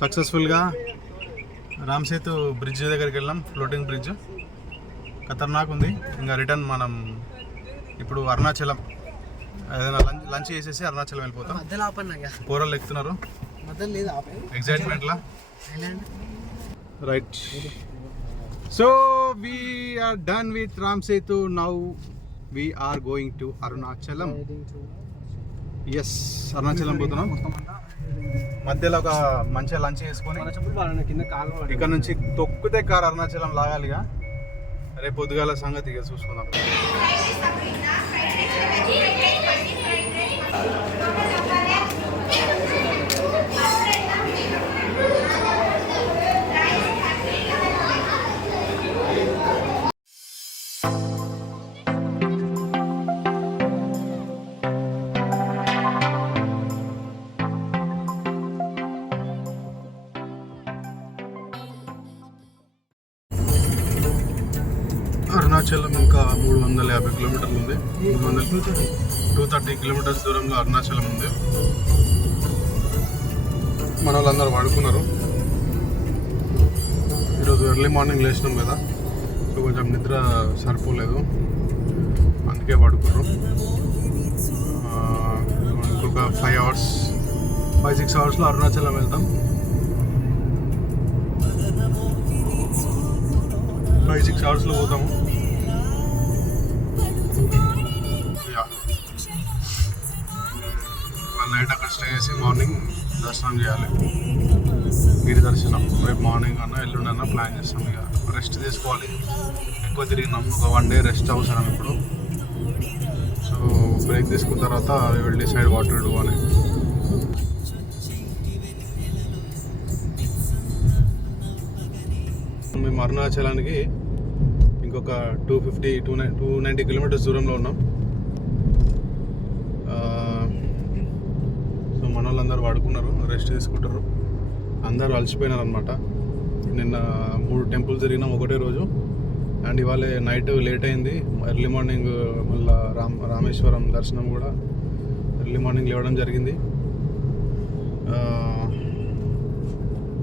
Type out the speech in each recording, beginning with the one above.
సక్సెస్ఫుల్గా రామ్ సేతు బ్రిడ్జ్ దగ్గరికి వెళ్ళాం. ఫ్లోటింగ్ బ్రిడ్జ్ ఖతర్నాక్ ఉంది. ఇంకా రిటర్న్ మనం ఇప్పుడు అరుణాచలం ఏదైనా లంచ్ చేసేసి అరుణాచలం వెళ్ళిపోతాం. కూరలు ఎక్కుతున్నారు ఎగ్జైట్మెంట్లా. Right, so we are done with Ram Setu. Now we are going to Arunachalam. Yes, Arunachalam పోతున్నాం. మధ్యలో ఒక మంచిగా లంచ్ చేసుకొని ఇక్కడ నుంచి తొక్కితే కారు అరుణాచలం లాగాలిగా. రేపు పొద్దుగాల సంగతి ఇక చూసుకుందాం. అరుణాచలం ఇంకా 350 కిలోమీటర్లు ఉంది. 230 కిలోమీటర్స్ దూరంలో అరుణాచలం ఉంది. మన వాళ్ళందరూ పడుకున్నారు. ఈరోజు ఎర్లీ మార్నింగ్ లేచినాం కదా, సో కొంచెం నిద్ర సరిపోలేదు, అందుకే పడుకున్నారు. ఇంకొక 5-6 అవర్స్లో అరుణాచలం వెళ్తాం. 5-6 అవర్స్లో పోతాము. నైట్ అక్కడ స్టే చేసి మార్నింగ్ దర్శనం చేయాలి. గిరి దర్శనం రేపు మార్నింగ్ అన్నా ఎల్లుండి అన్నా ప్లాన్ చేస్తాం. ఇక రెస్ట్ తీసుకోవాలి, ఎక్కువ తిరిగినాం. ఒక 1 డే రెస్ట్ అవసరం ఇప్పుడు. సో బ్రేక్ తీసుకున్న తర్వాత will decide what to do అని. మేము అరుణాచలానికి ఇంకొక 290 కిలోమీటర్స్ దూరంలో ఉన్నాం. సో మన వాళ్ళందరూ పడుకున్నారు, రెస్ట్ తీసుకుంటారు. అందరూ అలసిపోయినారు అనమాట. నిన్న 3 టెంపుల్స్ తిరిగినాం ఒకటే రోజు. అండ్ ఇవాళ నైట్ లేట్ అయింది. ఎర్లీ మార్నింగ్ మళ్ళీ రామేశ్వరం దర్శనం కూడా ఎర్లీ మార్నింగ్ లేవడం జరిగింది.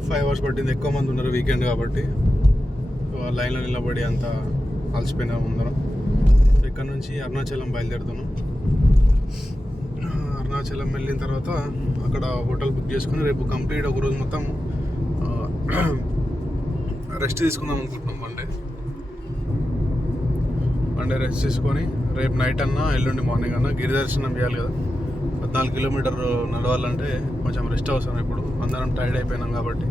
5 అవర్స్ పట్టింది. ఎక్కువ మంది ఉన్నారు వీకెండ్ కాబట్టి. లైన్లో నిలబడి అంతా అలసిపోయినా అందరం. ఇక్కడ నుంచి అరుణాచలం బయలుదేరుతున్నాం. అరుణాచలం వెళ్ళిన తర్వాత అక్కడ హోటల్ బుక్ చేసుకుని రేపు కంప్లీట్ ఒక రోజు మొత్తం రెస్ట్ తీసుకుందాం అనుకుంటున్నాం. వన్ డే రెస్ట్ తీసుకొని రేపు నైట్ అన్నా ఎల్లుండి మార్నింగ్ అన్నా గిరి దర్శనం చేయాలి కదా. 14 కిలోమీటర్లు నడవాలంటే కొంచెం రెస్ట్ అవసరం. ఇప్పుడు అందరం టైర్డ్ అయిపోయినాం కాబట్టి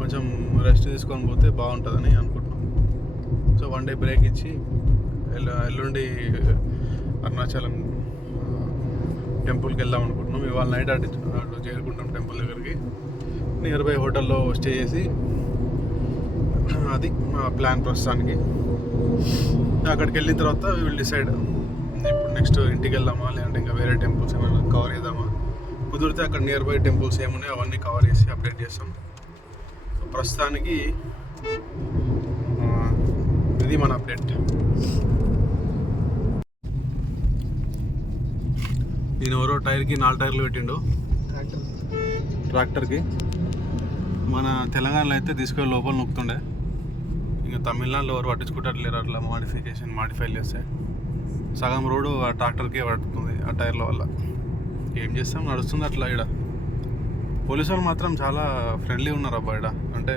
కొంచెం రెస్ట్ తీసుకొని పోతే బాగుంటుందని అనుకుంటున్నాం. సో 1 డే బ్రేక్ ఇచ్చి ఎల్లుండి అరుణాచలం టెంపుల్కి వెళ్దాం అనుకుంటున్నాం. ఇవాళ నైట్ అటు చేరుకుంటాం టెంపుల్ దగ్గరికి. నియర్ బై హోటల్లో స్టే చేసి అది మా ప్లాన్ ప్రస్తుతానికి. అక్కడికి వెళ్ళిన తర్వాత విల్ డిసైడ్ ఇప్పుడు నెక్స్ట్ ఇంటికి వెళ్దామా లేదంటే ఇంకా వేరే టెంపుల్స్ ఏమైనా కవర్ చేద్దామా. కుదిరితే అక్కడ నియర్ బై టెంపుల్స్ ఏమున్నాయి అవన్నీ కవర్ చేసి అప్డేట్ చేస్తాం. ప్రస్తుతానికి ఇది మన అప్డేట్. నేను ఎవరో టైర్కి 4 టైర్లు పెట్టిండు ట్రాక్టర్కి. మన తెలంగాణలో అయితే తీసుకొని లోపల నొక్కుతుండే. ఇంకా తమిళనాడులో ఎవరు పట్టించుకుంటారు అట్లా మాడిఫై చేస్తే సగం రోడ్డు ఆ ట్రాక్టర్కే పడుతుంది ఆ టైర్ల వల్ల. ఏం చేస్తాం, నడుస్తుంది అట్లా. ఇక్కడ పోలీసు వాళ్ళు మాత్రం చాలా ఫ్రెండ్లీ ఉన్నారు అబ్బా. ఇక్కడ అంటే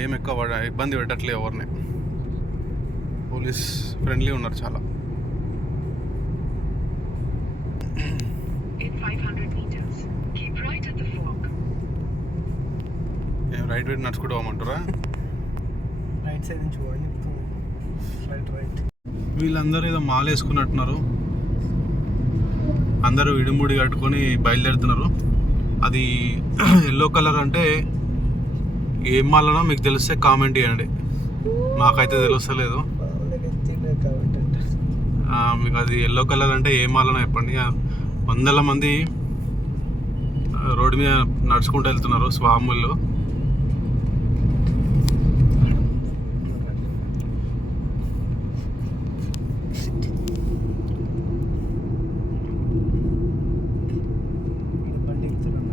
ఏం ఎక్కువ ఇబ్బంది పెట్టట్లేదు ఎవరిని. పోలీస్ ఫ్రెండ్లీ ఉన్నారు చాలా. ఏం రైట్ వైట్ నడుచుకుంటూ పోమంటారా? రైట్ సైడ్ నుంచి రైట్. వీళ్ళందరూ ఏదో మాల వేసుకున్నట్టున్నారు. అందరూ ఇడుముడి కట్టుకొని బయలుదేరుతున్నారు. అది ఎల్లో కలర్ అంటే ఏం మాలనో మీకు తెలిస్తే కామెంట్ చేయండి. మాకైతే తెలుస్తలేదు. మీకు అది ఎల్లో కలర్ అంటే ఏ మాలనో చెప్పండి. 100 మంది రోడ్డు మీద నడుచుకుంటూ వెళ్తున్నారు స్వాములు.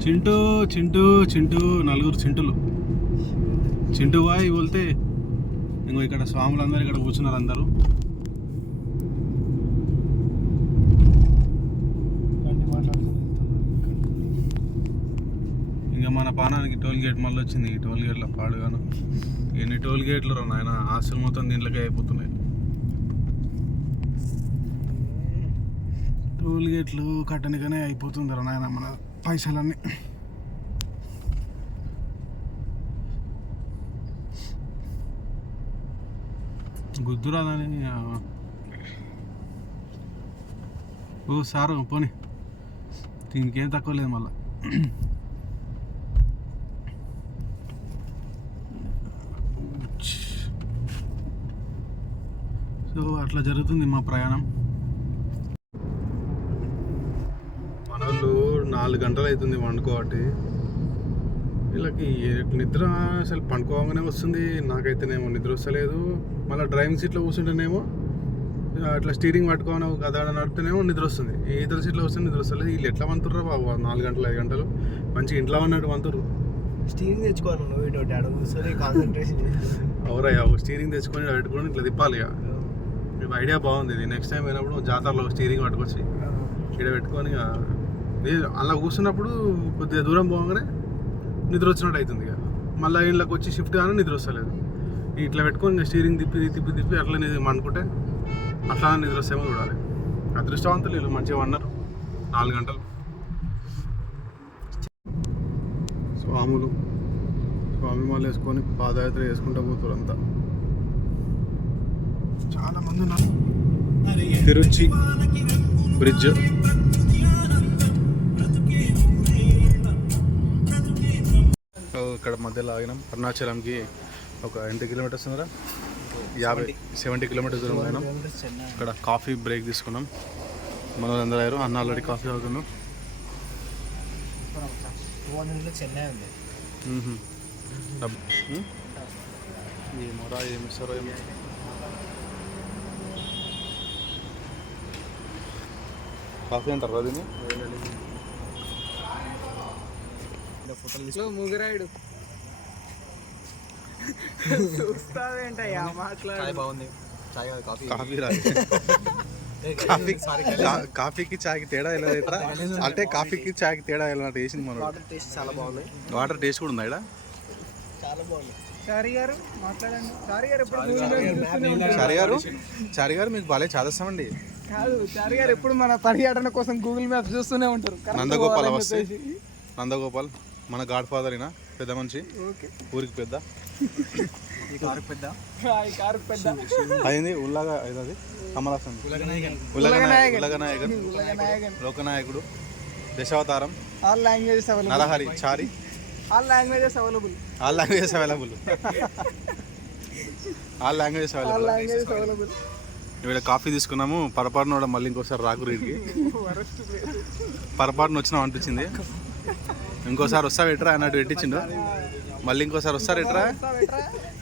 చింటూ చింటూ చింటూ నలుగురు చింటులు. చింటూ బాయ్ వెళ్తే ఇంకో ఇక్కడ స్వాములందరూ ఇక్కడ కూర్చున్నారు అందరూ. ఇంకా మన పానానికి టోల్ గేట్ మళ్ళీ వచ్చింది. ఈ టోల్ గేట్ల పాడుగాను ఎన్ని టోల్ గేట్లు రా నాయన, ఆస్తులు మొత్తం దీంట్లోకే అయిపోతున్నాయి. టోల్ గేట్లు కట్టనికనే అయిపోతుంది రా నాయన మన పైసలన్నీ. గుద్దురాదని ఓ సారు పోనీ, దీనికి ఏం తక్కువ లేదు మళ్ళా. సో అట్లా జరుగుతుంది మా ప్రయాణం. మన వాళ్ళు 4 గంటలు అవుతుంది వండుకోబట్టి, వీళ్ళకి నిద్ర అసలు పండుకోగానే వస్తుంది. నాకైతేనేమో నిద్ర వస్తలేదు. మళ్ళీ డ్రైవింగ్ సీట్లో కూర్చుంటేనేమో అట్లా స్టీరింగ్ పట్టుకోని కదా నడిపితేనేమో నిద్ర వస్తుంది. ఈ ఇతర సీట్లో వస్తే నిద్ర వస్తలేదు. వీళ్ళు ఎట్లా వంతుర్రా బాబు 4 గంటలు 5 గంటలు మంచిగా ఇంట్లో ఉన్నట్టు వంతురు. స్టీరింగ్ తెచ్చుకోవాలి నువ్వు ఇటు అడుగు కూర్చొని కాన్సన్ట్రేషన్ అవురయ్యా, స్టీరింగ్ తెచ్చుకొని పెట్టుకొని ఇట్లా తిప్పాలి. ఇక మీకు ఐడియా బాగుంది. ఇది నెక్స్ట్ టైం అయినప్పుడు జాతరలో స్టీరింగ్ పట్టుకొచ్చి ఇక్కడ పెట్టుకొని అలా కూర్చున్నప్పుడు కొద్దిగా దూరం పోగానే నిద్ర వచ్చినట్టు అవుతుంది. ఇక మళ్ళీ ఇళ్ళకి వచ్చి షిఫ్ట్ కానీ నిద్ర వస్తలేదు. ఇట్లా పెట్టుకొని స్టీరింగ్ తిప్పి అట్లా అనుకుంటే అట్లా నిద్ర వస్తేమో చూడాలి. అదృష్టవంతులు వీళ్ళు మంచిగా వన్నారు 4 గంటలు. స్వామి మాల వేసుకొని పాదయాత్ర చేసుకుంటూ పోతారు అంతా. చాలా మంది ఉన్నారు. తిరుచి బ్రిడ్జ్ ఇక్కడ మధ్యలో ఆగినాం. అరుణాచలంకి ఒక 8 కిలోమీటర్స్ ఉందా, 70 కిలోమీటర్స్ దూరం పోయినాం. ఇక్కడ కాఫీ బ్రేక్ తీసుకున్నాం. మన వాళ్ళందరూ అయ్యారు. అన్న ఆల్రెడీ కాఫీ తాగుతున్నాం. చెన్నై ఉంది. ఏమోరా ఏమి ఇస్తారో ఏమో. కాఫీ అంటారు దీన్ని. ముగ్గురాయుడు చూస్తావేంటయ్యా మాట్లాడి. బాగుంది కాఫీ రాదు. కాఫీకి చాయ్కి తేడా ఎలా అవుతారా అంటే కాఫీకి చాయ్కి తేడా ఎలా వేసింది మన. వాటర్ టేస్ట్ చాలా బాగుంది. వాటర్ టేస్ట్ కూడా ఉందా ఇక్కడ? చాలా బాగుంది. చారి గారు మీకు బాగా చదువుతామండి. కాదు, చారి గారు ఎప్పుడు మన పర్యటన కోసం గూగుల్ మ్యాప్స్ చూస్తూనే ఉంటారు. నందగోపాల్ వస్తే నందగోపాల్ మన గాడ్ ఫాదర్ అయినా పెద్ద మనిషి, ఊరికి పెద్ద. అయింది ఉల్లగా అది కమలాసన్ లోకనాయకుడు దశావతారం నరహరి చారి ఆల్ లాంగ్వేజెస్ అవైలబుల్. ఇవాళ కాఫీ తీసుకున్నాము. పొరపాటున కూడా మళ్ళీ ఇంకోసారి రాకు రీడికి. పొరపాటున వచ్చినాం అనిపించింది. ఇంకోసారి వస్తా ఎట్రా అన్నట్టు పెట్టించిండు. మళ్ళీ ఇంకోసారి వస్తారు ఎట్రా,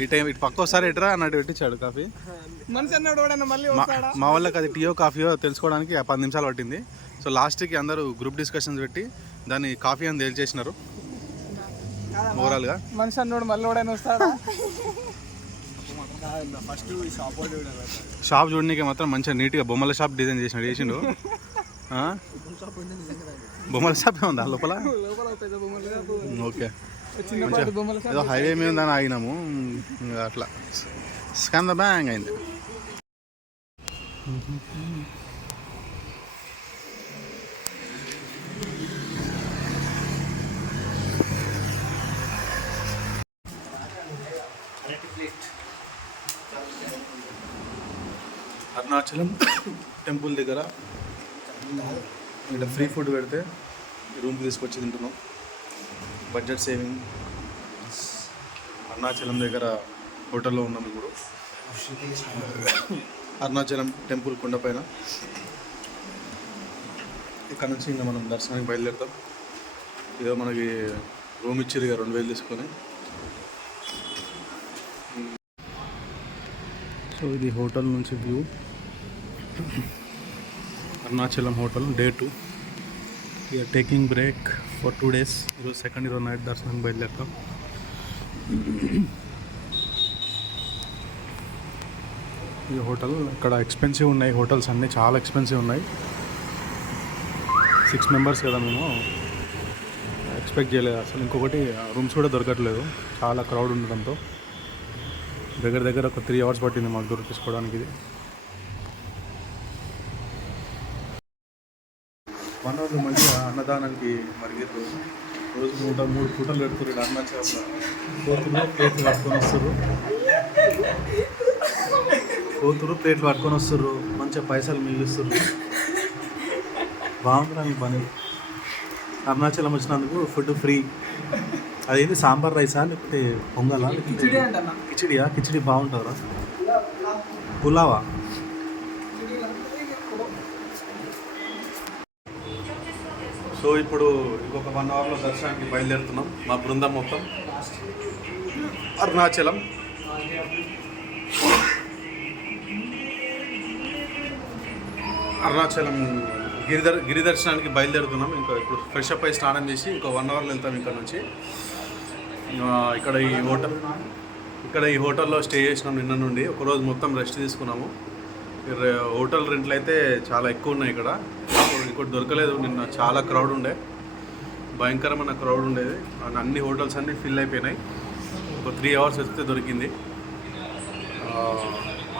ఈ టైం ఇటు పక్క వస్తారు ఎట్రా అన్నట్టు పెట్టించాడు కాఫీ. మా వాళ్ళకి అది టీయో కాఫీయో తెలుసుకోవడానికి 10 నిమిషాలు పట్టింది. సో లాస్ట్కి అందరూ గ్రూప్ డిస్కషన్స్ పెట్టి దాన్ని కాఫీ అని తేల్చేసినారు. ఓవరాల్గా మనిషి అన్నోడు మళ్ళీ వస్తాడా? షాప్ చూడడానికి మాత్రం మంచిగా నీట్గా బొమ్మల షాప్ డిజైన్ చేసిండు. బొమ్మల షాప్ ఉందా లోపల? ఓకే, ఏదో హైవే మీద దాన్ని ఆగినాము. అట్లా స్కాన్ ద బ్యాంగ్ అయింది. అరుణాచలం టెంపుల్ దగ్గర ఇక్కడ ఫ్రీ ఫుడ్ పెడితే రూమ్కి తీసుకొచ్చి తింటున్నాం. Budget saving. అరుణాచలం దగ్గర హోటల్లో ఉన్నాం ఇప్పుడు. అరుణాచలం టెంపుల్ కొండపైన. ఇక్కడ నుంచి ఇంకా మనం దర్శనానికి బయలుదేరుతాం. ఇదో మనకి రూమ్ ఇచ్చారు ఇక 2000 తీసుకొని. సో ఇది హోటల్ నుంచి view. Arunachalam hotel day 2. We're taking break for 2 days. ఈరోజు సెకండ్, ఈరోజు నైట్ దర్శనానికి బయలుదేరుతాం. ఈ హోటల్ ఇక్కడ ఎక్స్పెన్సివ్ ఉన్నాయి, హోటల్స్ అన్నీ చాలా ఎక్స్పెన్సివ్ ఉన్నాయి. 6 members కదా, మేము ఎక్స్పెక్ట్ చేయలేదు అసలు. ఇంకొకటి రూమ్స్ కూడా దొరకట్లేదు, చాలా క్రౌడ్ ఉండడంతో దగ్గర దగ్గర ఒక 3 hours పట్టింది మాకు దొరికించుకోవడానికి. ఇది 1 hour మంచిగా అన్నదానానికి మరిగిరు. రోజు 3 పూటలు పెడుతున్నారు. అరుణాచలం కోతులు ప్లేట్లు పట్టుకొని వస్తారు, మంచిగా పైసలు మిగిలిస్తారు. బాగుందిరా మీ పని. అరుణాచలం వచ్చినందుకు ఫుడ్ ఫ్రీ. అదేంటి సాంబార్ రైసా లేకపోతే పొంగలా లేకపోతే కిచిడియా? కిచిడి బాగుంటుందా? పులావా? సో ఇప్పుడు ఇంకొక 1 hourలో దర్శనానికి బయలుదేరుతున్నాం. మా బృందం మొత్తం అరుణాచలం. గిరి దర్శనానికి బయలుదేరుతున్నాం. ఇంకా ఇప్పుడు ఫ్రెష్ అప్ అయి స్నానం చేసి ఇంకో 1 hourలో వెళ్తాం ఇక్కడ నుంచి. ఇక్కడ ఈ హోటల్లో స్టే చేసినాం నిన్న నుండి. ఒకరోజు మొత్తం రెస్ట్ తీసుకున్నాము. హోటల్ రెంట్లు అయితే చాలా ఎక్కువ ఉన్నాయి ఇక్కడ. ఇంకోటి దొరకలేదు. నిన్న చాలా క్రౌడ్ ఉండే, భయంకరమైన క్రౌడ్ ఉండేది. అన్ని హోటల్స్ అన్నీ ఫిల్ అయిపోయినాయి. ఒక 3 hours వస్తే దొరికింది.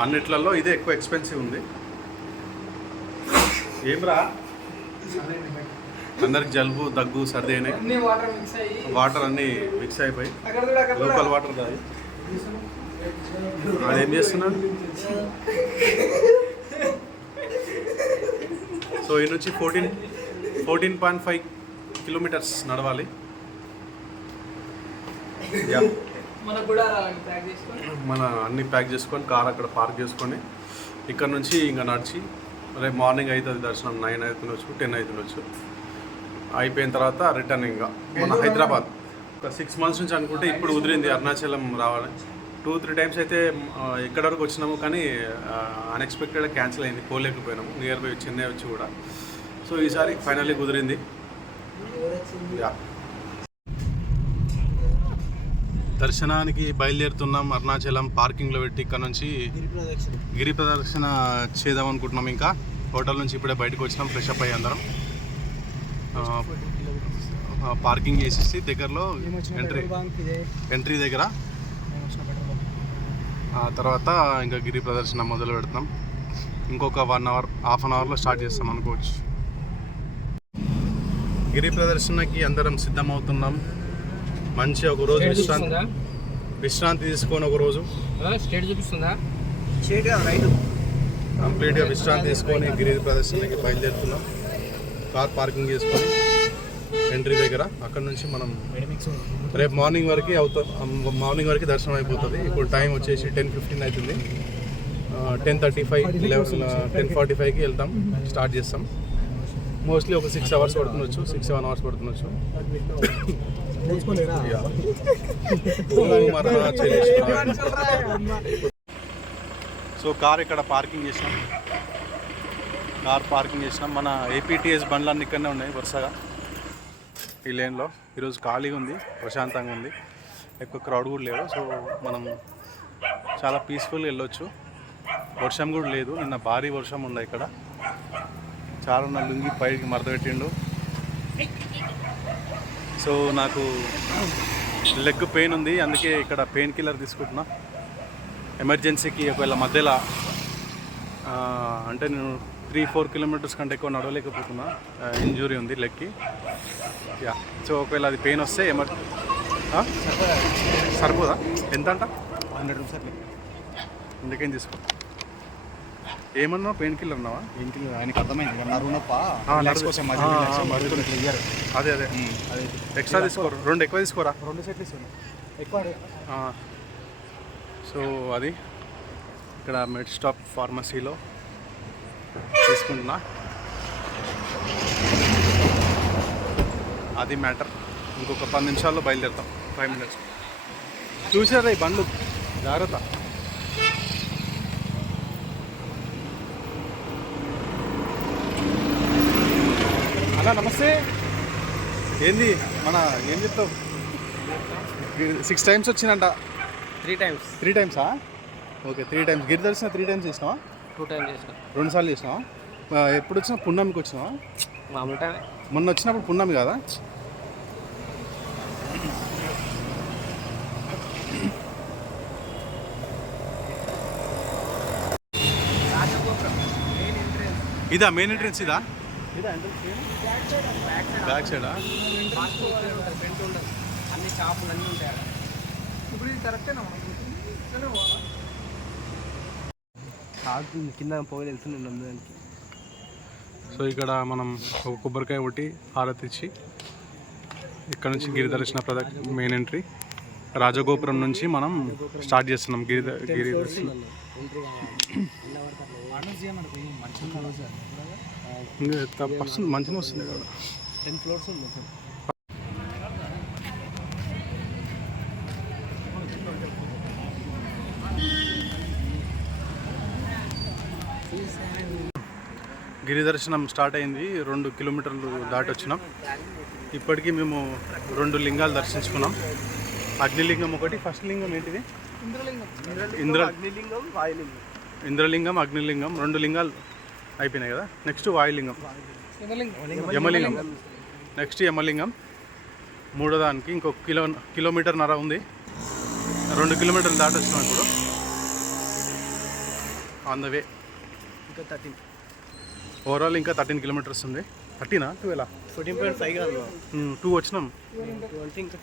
అన్నిట్లలో ఇదే ఎక్కువ ఎక్స్పెన్సివ్ ఉంది. ఏమ్రా, అందరికి జలుబు, దగ్గు, సర్ది అయినాయి. వాటర్ అన్నీ మిక్స్ అయిపోయి లోకల్ వాటర్ కాదు. అదేం చేస్తున్నాడు? సో ఈ నుంచి 14.5 kilometers నడవాలి. మన అన్నీ ప్యాక్ చేసుకొని కార్ అక్కడ పార్క్ చేసుకొని ఇక్కడ నుంచి ఇంకా నడిచి రేపు మార్నింగ్ అవుతుంది దర్శనం. 9 అవుతుండొచ్చు, 10 అవుతుండొచ్చు. అయిపోయిన తర్వాత రిటర్న్ ఇంకా మన హైదరాబాద్. ఒక 6 months నుంచి అనుకుంటే ఇప్పుడు కుదిరింది అరుణాచలం రావాలి. 2-3 times అయితే ఎక్కడి వరకు వచ్చినాము, కానీ అన్ఎక్స్పెక్టెడ్గా క్యాన్సిల్ అయింది, పోలేకపోయినాము. నియర్ బై చెన్నై వచ్చి కూడా. సో ఈసారి ఫైనల్లీ కుదిరింది. దర్శనానికి బయలుదేరుతున్నాం. అరుణాచలం పార్కింగ్లో పెట్టి ఇక్కడ నుంచి గిరి ప్రదక్షిణ చేద్దాం అనుకుంటున్నాం. ఇంకా హోటల్ నుంచి ఇప్పుడే బయటకు వచ్చినాం, ఫ్రెష్ అప్ అయ్యి అందరం. పార్కింగ్ చేసేసి దగ్గరలో ఎంట్రీ దగ్గర తర్వాత ఇంకా గిరి ప్రదర్శన మొదలు పెడతాం. ఇంకొక 1 hour, హాఫ్ అన్ అవర్లో స్టార్ట్ చేస్తాం అనుకోవచ్చు. గిరి ప్రదర్శనకి అందరం సిద్ధమవుతున్నాం. మంచి ఒక రోజు విశ్రాంతి తీసుకొని ఒక రోజు కంప్లీట్గా విశ్రాంతి తీసుకొని గిరి ప్రదర్శనకి బయలుదేరుతున్నాం. కార్ పార్కింగ్ చేసుకొని ఎంట్రీ దగ్గర. అక్కడ నుంచి మనం రేపు మార్నింగ్ వరకు దర్శనం అయిపోతుంది. ఇప్పుడు టైం వచ్చేసి 10:15 అవుతుంది. 10:35, 10:45కి వెళ్తాం, స్టార్ట్ చేస్తాం. మోస్ట్లీ ఒక 6 hours పడుతుండొచ్చు, 6-7 hours పడుతుండొచ్చు. సో కార్ ఇక్కడ పార్కింగ్ చేసినాం. మన ఏపీటీఎస్ బండ్లన్నీ ఇక్కడనే ఉన్నాయి వరుసగా ఈ లేన్లో. ఈరోజు ఖాళీగా ఉంది, ప్రశాంతంగా ఉంది, ఎక్కువ క్రౌడ్ కూడా లేదు. సో మనం చాలా పీస్ఫుల్గా వెళ్ళొచ్చు. వర్షం కూడా లేదు. నిన్న భారీ వర్షం ఉండే ఇక్కడ. చాలా నా లుంగి పైకి మడత పెట్టిండు. సో నాకు లెగ్ పెయిన్ ఉంది, అందుకే ఇక్కడ పెయిన్ కిల్లర్ తీసుకుంటున్నా. ఎమర్జెన్సీకి ఒకవేళ మధ్యలో అంటే నేను 3-4 kilometers కంటే ఎక్కువ నడవలేకపోతున్నా, ఇంజురీ ఉంది లెగ్కి. సో ఒకవేళ అది పెయిన్ వస్తే సరిపోదా? ఎంత అంట? 100 rupees. అందుకేం తీసుకో. ఏమన్నా పెయిన్ కిల్లర్ అన్నావా? పెయిన్ కిల్లర్ ఆయనకి అర్థమైంది. అదే ఎక్స్ట్రా తీసుకోరు, 2 ఎక్కువ తీసుకోరా, 2 సెట్లు ఎక్కువ. సో అది ఇక్కడ మెడ్ స్టాప్ ఫార్మసీలో తీసుకుంటున్నా. అది మ్యాటర్. ఇంకొక 10 నిమిషాల్లో బయలుదేరుతాం. 5 minutes. చూసారా ఈ బండ్లు? జాగ్రత్త. అలా నమస్తే. ఏంది మన ఏం చెప్తావు 6 times వచ్చిందంట 3 times 3 timesా ఓకే 3 times గిరి దర్శనం 3 times చేసినావా 2 times చేసిన 2 సార్లు చేసినావా ఎప్పుడు వచ్చినా పున్నమికి వచ్చినావా మామూలు టైం మొన్న వచ్చినప్పుడు పున్నమి కదా ఇదా మెయిన్ ఎంట్రెన్స్ ఇదా బ్యాక్ సైడా అన్ని షాపులు అన్నీ ఉంటాయి ఇప్పుడు ఇది కరెక్టేనా మనం ఇట్లనే పోవాలా? కాదు కింద పోయి వెళ్తున్నాను దానికి. సో ఇక్కడ మనం ఒక కొబ్బరికాయ కొట్టి హారతి ఇచ్చి ఇక్కడ నుంచి గిరి దర్శన మెయిన్ ఎంట్రీ రాజగోపురం నుంచి మనం స్టార్ట్ చేస్తున్నాం గిరి దర్శనం. వస్తుంది మంచిగా వస్తుంది కదా 10 floors ఉంది మొత్తం. గిరి దర్శనం స్టార్ట్ అయింది 2 కిలోమీటర్లు దాటి వచ్చినాం. ఇప్పటికీ మేము 2 లింగాలు దర్శించుకున్నాం. అగ్నిలింగం ఒకటి, ఫస్ట్ లింగం ఏంటిది అగ్నిలింగం వాయులింగం. ఇంద్రలింగం అగ్నిలింగం 2 లింగాలు అయిపోయినాయి కదా. నెక్స్ట్ వాయులింగం యమలింగం, నెక్స్ట్ యమలింగం. మూడో దానికి ఇంకొక కిలోమీటర్న్నర ఉంది. 2 కిలోమీటర్లు దాటి వచ్చినాం ఇప్పుడు. ఆన్ ద వే ఇంకా 13 ఓవరాల్ ఇంకా 13 కిలోమీటర్స్ ఉంది. 13 12 14.5 కాదు 2 వచ్చినాం.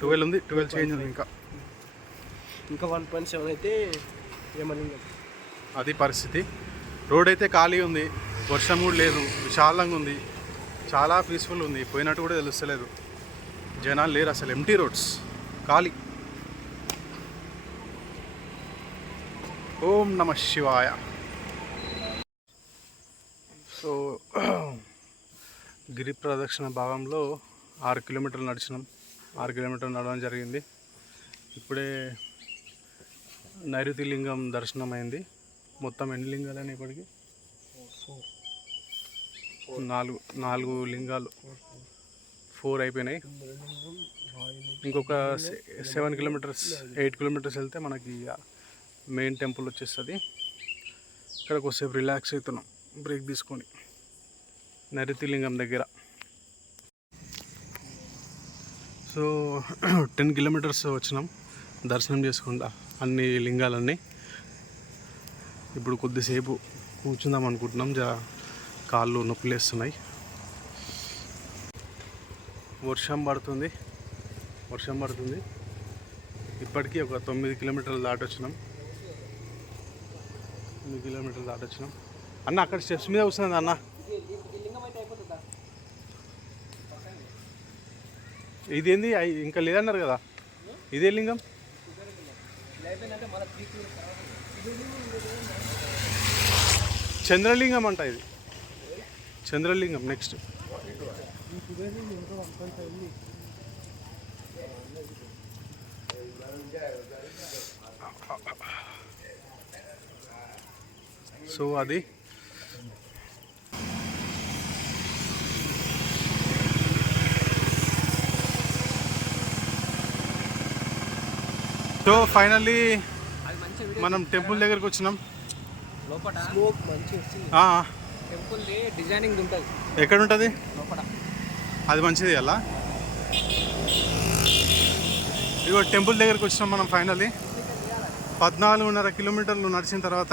12 ఉంది, 12 చేంజ్ ఉంది ఇంకా 1.7 అయితే యమలింగం. అది పరిస్థితి. రోడ్ అయితే ఖాళీ ఉంది, వర్షం కూడా లేదు, విశాలంగా ఉంది, చాలా పీస్ఫుల్ ఉంది. పోయినట్టు కూడా తెలుస్తలేదు, జనాలు లేరు అసలు, ఎంటీ రోడ్స్, ఖాళీ. ఓం నమ శివాయ. సో గిరి ప్రదక్షిణ భాగంలో 6 కిలోమీటర్లు నడిచినాం. 6 కిలోమీటర్లు నడవడం జరిగింది. ఇప్పుడే నైరుతి లింగం దర్శనం అయింది. మొత్తం ఎన్ని లింగాలని ఇప్పటికి 4 లింగాలు 4 అయిపోయినాయి. ఇంకొక 7 కిలోమీటర్స్ 8 కిలోమీటర్స్ వెళ్తే మనకి మెయిన్ టెంపుల్ వచ్చేస్తుంది. ఇక్కడ కొద్దిసేపు రిలాక్స్ అవుతున్నాం బ్రేక్ తీసుకొని నైరుతి లింగం దగ్గర. సో 10 కిలోమీటర్స్ వచ్చినాం దర్శనం చేసుకుంటా అన్ని లింగాలన్నీ. ఇప్పుడు కొద్దిసేపు కూర్చుందాం అనుకుంటున్నాం, కాళ్ళు నొప్పిలేస్తున్నాయి. వర్షం పడుతుంది. ఇప్పటికీ ఒక 9 కిలోమీటర్లు దాటొచ్చినాం. 9 కిలోమీటర్లు దాటొచ్చినాం. అన్న అక్కడ స్టెప్స్ మీద వస్తుంది అన్న. ఇదేంది ఇంకా లేదన్నారు కదా, ఇదే లింగం. చంద్రలింగం అంట ఇది, చంద్రలింగం. నెక్స్ట్ సో అది సో ఫైనల్లీ మనం టెంపుల్ దగ్గరికి వచ్చినాం. లోపల స్మోక్ మంచిగా వచ్చింది. టెంపుల్ డిజైనింగ్ ఉంటుంది. ఎక్కడ ఉంటుంది లోపల? అది మంచిది అలా. ఇగో టెంపుల్ దగ్గరికి వచ్చినాం మనం ఫైనల్లీ. 14.5 కిలోమీటర్లు నడిచిన తర్వాత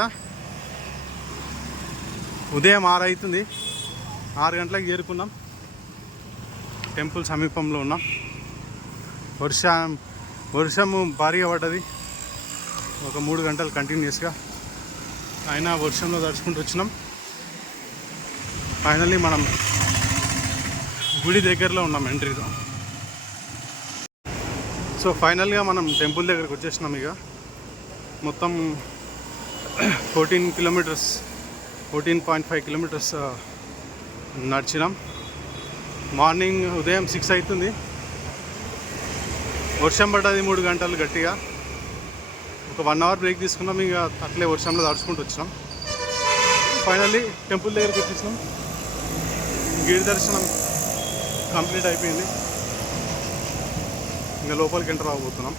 ఉదయం 6 అవుతుంది. 6 గంటలకు చేరుకున్నాం. టెంపుల్ సమీపంలో ఉన్నాం. వర్షము భారీగా పడ్డది ఒక 3 గంటలు కంటిన్యూస్గా. అయినా వర్షంలో తడుచుకుంటూ వచ్చినాం. ఫైనల్లీ మనం గుడి దగ్గరలో ఉన్నాం ఎంట్రీలో. సో ఫైనల్గా మనం టెంపుల్ దగ్గరికి వచ్చేసినాం. ఇక మొత్తం 14.5 కిలోమీటర్స్ నడిచినాం. మార్నింగ్ ఉదయం 6 అవుతుంది. వర్షం పడ్డది 3 గంటలు గట్టిగా. ఒక 1 అవర్ బ్రేక్ తీసుకున్నాం. ఇక అట్లే వర్షంలో తడుచుకుంటూ వచ్చినాం. ఫైనల్లీ టెంపుల్ దగ్గరికి వచ్చేసినాం. గిరి దర్శనం కంప్లీట్ అయిపోయింది. ఇంకా లోపలికి ఎంటర్ అవ్వబోతున్నాం.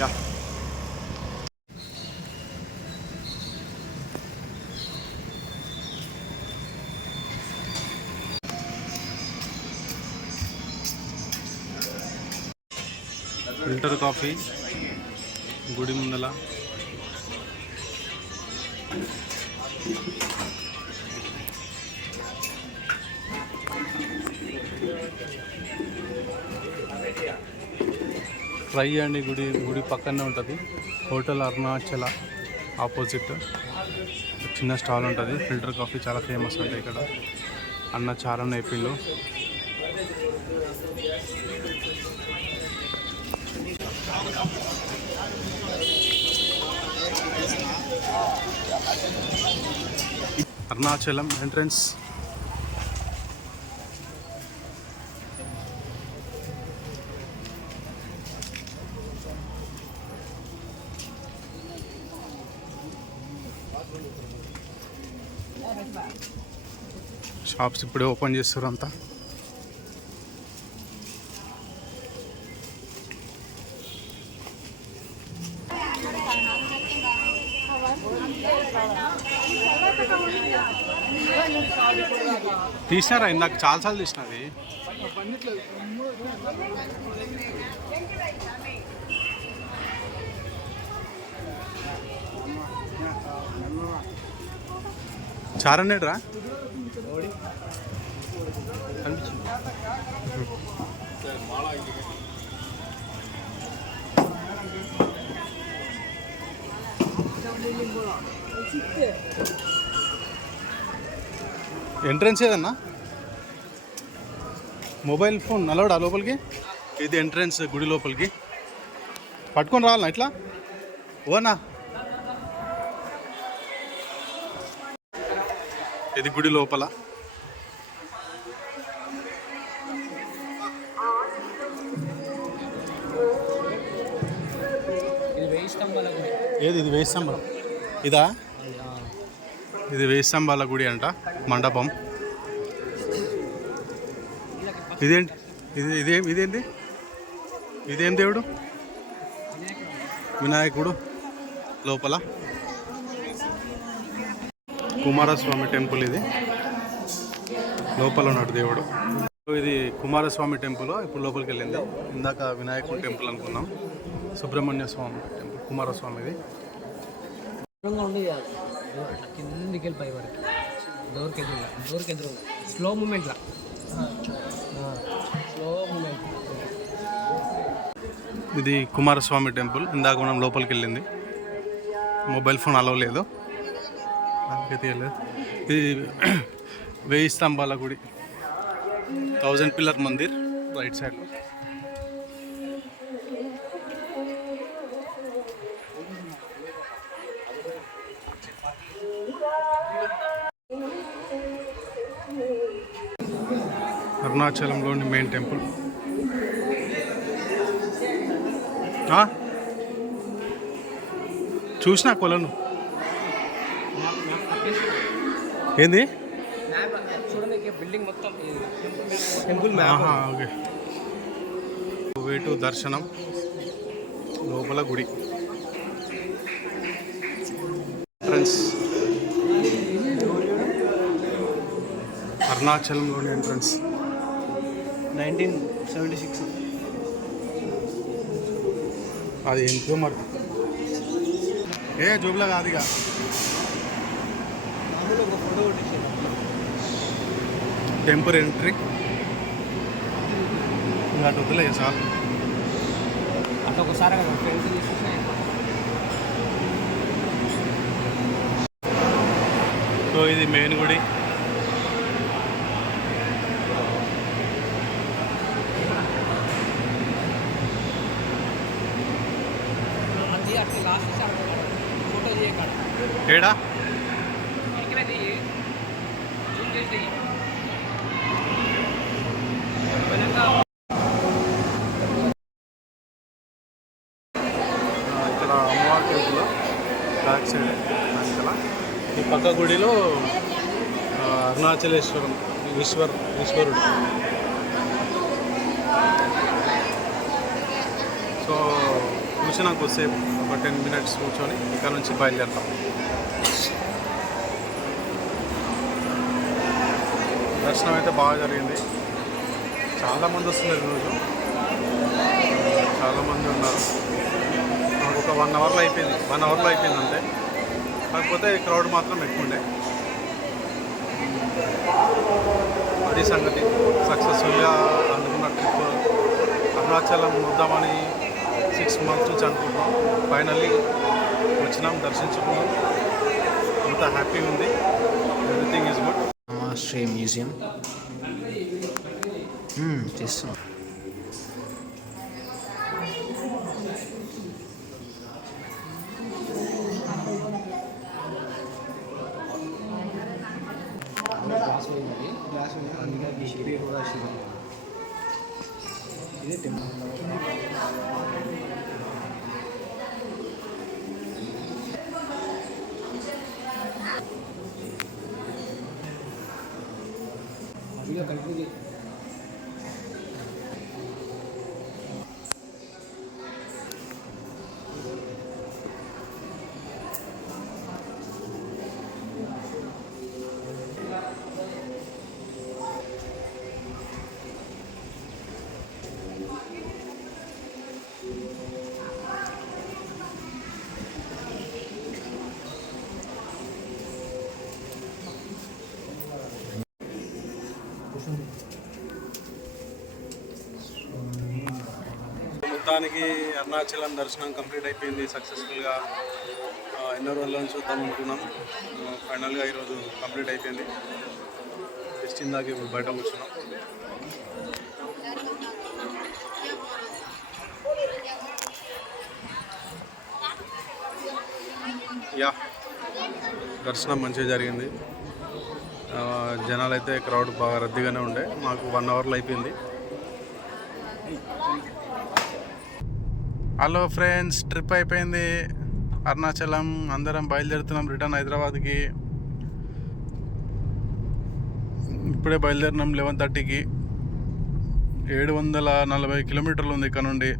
యా ఫిల్టర్ కాఫీ గుడి ముందల. ట్రై అండి. గుడి పక్కనే ఉంటుంది. హోటల్ అరుణాచల ఆపోజిట్ చిన్న స్టాల్ ఉంటుంది. ఫిల్టర్ కాఫీ చాలా ఫేమస్ అంటే ఇక్కడ. అన్న చాలా నేర్పిండు. అరుణాచలం ఎంట్రన్స్. షాప్స్ ఇప్పుడే ఓపెన్ చేస్తారు అంతా. తీసినారా? ఇందాక చాలాసార్లు తీసినది. చారనేట్రా ఎంట్రన్స్ ఏదన్నా? మొబైల్ ఫోన్ అలౌడా లోపలికి? ఇది ఎంట్రన్స్ గుడి లోపలికి. పట్టుకొని రావాలన్నా ఇట్లా? ఓనా ఇది గుడి లోపల. ఏది ఇది? 1000 స్తంభాల ఇదా? ఇది 1000 స్తంభాల గుడి అంట, మండపం. ఇదేంటి? ఇదేంటి? ఇదేం దేవుడు? వినాయకుడు లోపల. కుమారస్వామి టెంపుల్ ఇది. లోపల ఉన్నాడు దేవుడు. ఇది కుమారస్వామి టెంపుల్. ఇప్పుడు లోపలికి వెళ్ళింది. ఇందాక వినాయకుడు టెంపుల్ అనుకున్నాం. సుబ్రహ్మణ్య స్వామి టెంపుల్, కుమారస్వామిది. కిందికి వెళ్ళిపోయి వరకు డోర్కి ఎదురు స్లో మూమెంట్లా. ఇది కుమారస్వామి టెంపుల్. ఇందాక మనం లోపలికి వెళ్ళింది. మొబైల్ ఫోన్ అలవ్ లేదు, అందుకే తీయలేదు. ఇది 1000 స్తంభాల గుడి, 1000 పిల్లర్ మందిర్ రైట్ సైడ్లో. అరుణాచలంలోని మెయిన్ టెంపుల్. చూసినా కొలను. ఏంది? బిల్డింగ్ మొత్తం ఓకే. వే టు దర్శనం. లోపల గుడి. ఫ్రెండ్స్, అరుణాచలంలోని ఎంట్రన్స్. 1976. అది ఎంతో మరి జోబులా కాదుగా. Temple entry. ఇంకా అటు వద్దులే చాలు. అట్లా ఒకసారి సో ఇది మెయిన్ గుడి. ఏడా ఇక్కడ అమ్మవారి టెంపుల్ బ్యాక్ సైడ్ వెనకాల. ఈ పక్క గుడిలో అరుణాచలేశ్వరం ఈశ్వరుడు. సో కూర్చున్నాక కొద్దిసేపు ఒక 10 minutes కూర్చొని ఇక్కడ నుంచి బయలుదేరుతాం. దర్శనం అయితే బాగా జరిగింది. చాలామంది వస్తున్నారు ఈరోజు, చాలామంది ఉన్నారు. మాకు ఒక 1 hourలో అయిపోయింది, 1 hourలో అయిపోయింది అంతే. కాకపోతే క్రౌడ్ మాత్రం ఎక్కువ ఉండే. అది సంగతి. సక్సెస్ఫుల్గా అనుకున్న ట్రిప్ అరుణాచలం వద్దామని 6 months నుంచి అనుకుంటున్నాం. ఫైనల్లీ వచ్చినాం, దర్శించుకున్నాం. అంత హ్యాపీ ఉంది. Everything is good. Shri museum చేస్తున్నాం. మొత్తానికి అరుణాచలం దర్శనం కంప్లీట్ అయిపోయింది సక్సెస్ఫుల్గా. ఎన్నో రోజుల నుంచి చూద్దాం అనుకున్నాం. ఫైనల్గా ఈరోజు కంప్లీట్ అయిపోయింది. జస్ట్ ఇందాక ఇప్పుడు బయట కూర్చున్నాం. యా, దర్శనం మంచిగా జరిగింది. జనాలు అయితే క్రౌడ్ బాగా రద్దీగానే ఉండే. మాకు 1 hourలో అయిపోయింది. హలో ఫ్రెండ్స్, ట్రిప్ అయిపోయింది. అరుణాచలం అందరం బయలుదేరుతున్నాం రిటర్న్ హైదరాబాద్కి. ఇప్పుడే బయలుదేరినాం 11:30కి. 740 kilometers ఉంది ఇక్కడ నుండి.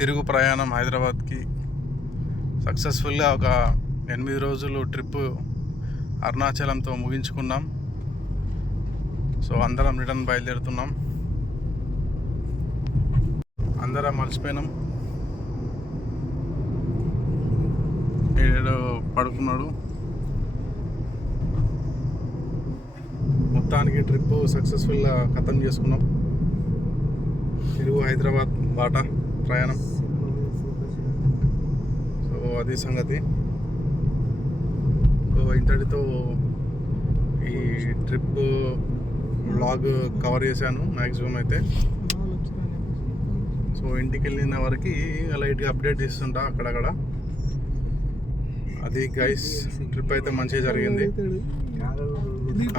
తిరుగు ప్రయాణం హైదరాబాద్కి. సక్సెస్ఫుల్గా ఒక 8 రోజులు ట్రిప్ అరుణాచలంతో ముగించుకున్నాం. సో అందరం రిటర్న్ బయలుదేరుతున్నాం. అందరం మర్చిపోయినాం. ఏడో పడుకున్నాడు. మొత్తానికి ట్రిప్ సక్సెస్ఫుల్గా ఖతం చేసుకున్నాం. తిరుగు హైదరాబాద్ బాట ప్రయాణం. సో అది సంగతి. సో ఇంతటితో ఈ ట్రిప్ వ్లాగ్ కవర్ చేశాను మ్యాక్సిమం అయితే. సో ఇంటికి వెళ్ళిన వరకు లైట్గా అప్డేట్ ఇస్తుంటా అక్కడక్కడ. అది గైస్, ట్రిప్ అయితే మంచిగా జరిగింది.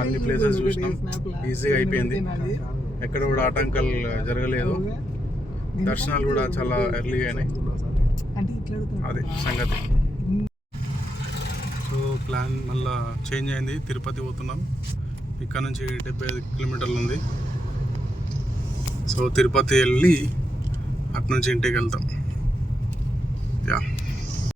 అన్ని ప్లేసెస్ చూసినాం, ఈజీగా అయిపోయింది. ఎక్కడ కూడా ఆటంకాలు జరగలేదు. దర్శనాలు కూడా చాలా ఎర్లీగా అయినాయి. అది సంగతి. సో ప్లాన్ మళ్ళీ చేంజ్ అయింది. తిరుపతి పోతున్నాం. ఇక్కడ నుంచి 75 kilometers ఉంది. సో తిరుపతి వెళ్ళి అటు నుంచి ఇంటికి వెళ్తాం.